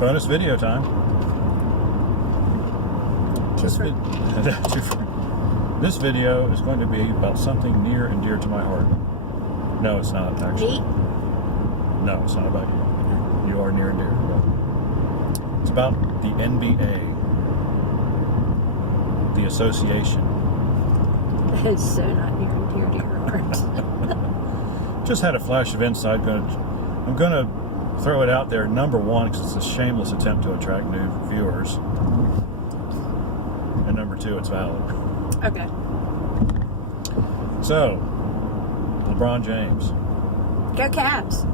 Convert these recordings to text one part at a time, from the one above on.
Bonus video time. This video is going to be about something near and dear to my heart. No, it's not actually. Me? No, it's not about you. You are near and dear. But it's about the NBA, the association. That is so not near and dear to your heart. Just had a flash of insight. I'm going to throw it out there. Number one, because it's a shameless attempt to attract new viewers. And number two, it's valid. Okay. So, LeBron James. Go Cavs.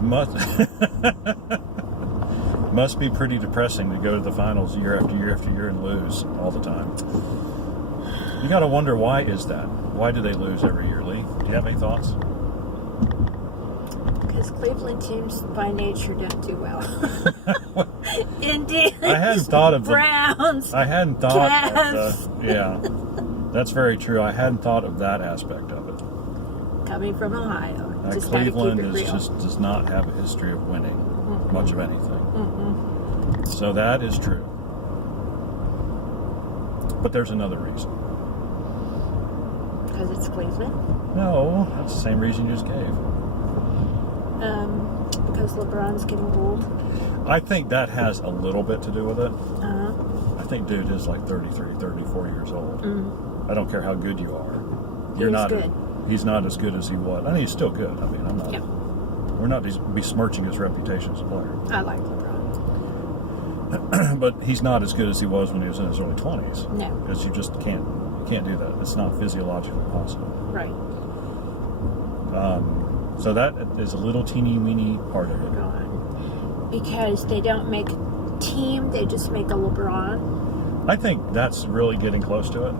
Must be pretty depressing to go to the finals year after year after year and lose all the time. You got to wonder, why is that? Why do they lose every year, Lee? Do you have any thoughts? Because Cleveland teams by nature don't do well. Indians, I hadn't thought of Browns, I hadn't thought Cavs. of yeah. That's very true. I hadn't thought of that aspect of it. Coming from Ohio. Just Cleveland gotta keep it real. does not have a history of winning much of anything. So that is true. But there's another reason. Because it's Cleveland? No, that's the same reason you just gave. Because LeBron's getting old. I think that has a little bit to do with it. Uh-huh. I think dude is like 33, 34 years old. I don't care how good you are. You're He's not good. He's not as good as he was. I mean, he's still good. I mean, I'm not. Yeah. We're not besmirching his reputation as a player. I like LeBron. But he's not as good as he was when he was in his early 20s. No. Because you just can't do that. It's not physiologically possible. Right. So that is a little teeny weeny part of it. Because they don't make a team, they just make a LeBron. I think that's really getting close to it.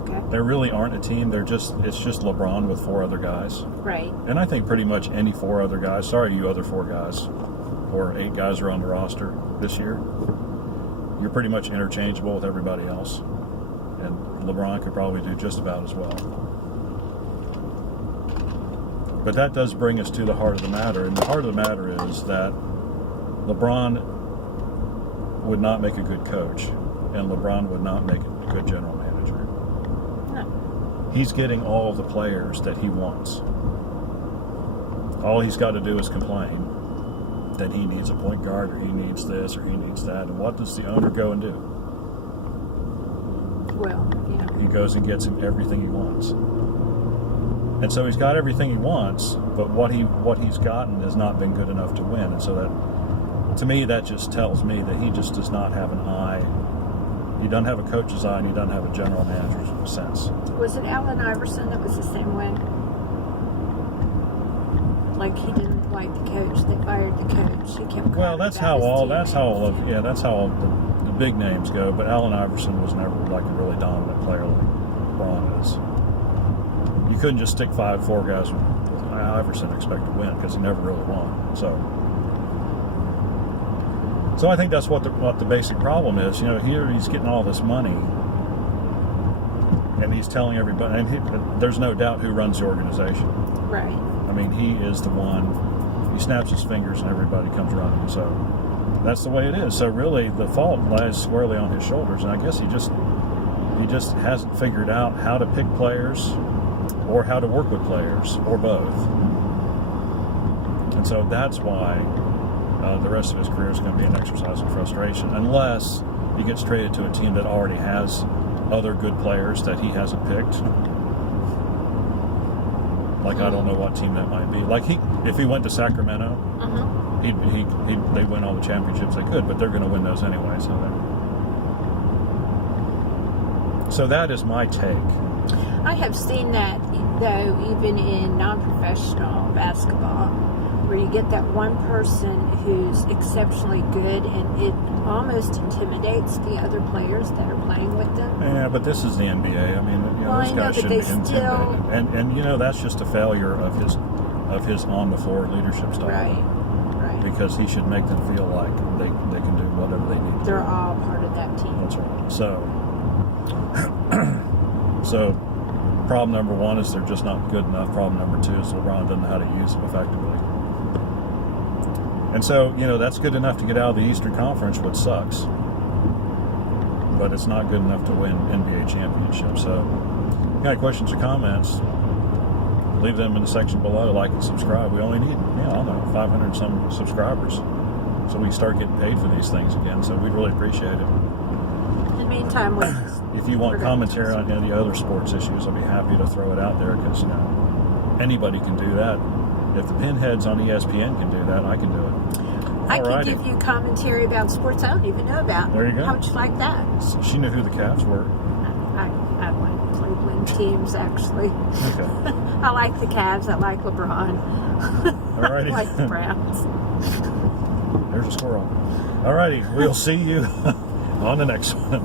Okay. They really aren't a team. It's just LeBron with four other guys. Right. And I think pretty much any four other guys, sorry you other four guys, or 8 guys are on the roster this year, you're pretty much interchangeable with everybody else. And LeBron could probably do just about as well. But that does bring us to the heart of the matter. And the heart of the matter is that LeBron would not make a good coach, and LeBron would not make a good general manager. No. He's getting all of the players that he wants. All he's got to do is complain that he needs a point guard, or he needs this, or he needs that. And what does the owner go and do? Well, yeah. He goes and gets him everything he wants. And so he's got everything he wants, but what he's gotten has not been good enough to win. And so that, to me, that just tells me that he just does not have an eye. He doesn't have a coach's eye, and he doesn't have a general manager's sense. Was it Allen Iverson that was the same way? Like he didn't like the coach, they fired the coach. He kept. Well, that's how all the big names go. But Allen Iverson was never like a really dominant player like LeBron is. You couldn't just stick 4 guys with Iverson and expect to win, because he never really won. So I think that's what the basic problem is. You know, here he's getting all this money, and he's telling everybody, and there's no doubt who runs the organization. Right. I mean, he is the one. He snaps his fingers and everybody comes running. So that's the way it is. So really, the fault lies squarely on his shoulders, and I guess he just hasn't figured out how to pick players, or how to work with players, or both. And so that's why the rest of his career is going to be an exercise in frustration, unless he gets traded to a team that already has other good players that he hasn't picked. Like, I don't know what team that might be. Like, if he went to Sacramento, they'd win all the championships they could, but they're going to win those anyway. So that is my take. I have seen that, though, even in non-professional basketball, where you get that one person who's exceptionally good, and it almost intimidates the other players that are playing with them. Yeah, but this is the NBA. I mean, those guys shouldn't be intimidated. And that's just a failure of his on-the-floor leadership style. Right. Because he should make them feel like they can do whatever they need to do. They're all part of that team. That's right. So problem number one is they're just not good enough. Problem number two is LeBron doesn't know how to use them effectively. And so, that's good enough to get out of the Eastern Conference, which sucks. But it's not good enough to win NBA championship. So, if you got questions or comments, leave them in the section below. Like and subscribe. We only need, 500 and some subscribers. So we start getting paid for these things again. So we'd really appreciate it. In the meantime, if you want commentary on any other sports issues, I'll be happy to throw it out there because, anybody can do that. If the pinheads on ESPN can do that, I can do it. I can give you commentary about sports I don't even know about. There you go. How would you like that? She knew who the Cavs were. I like Cleveland teams, actually. Okay. I like the Cavs. I like LeBron. Alrighty. I like the Browns. There's a squirrel. Alrighty. We'll see you on the next one.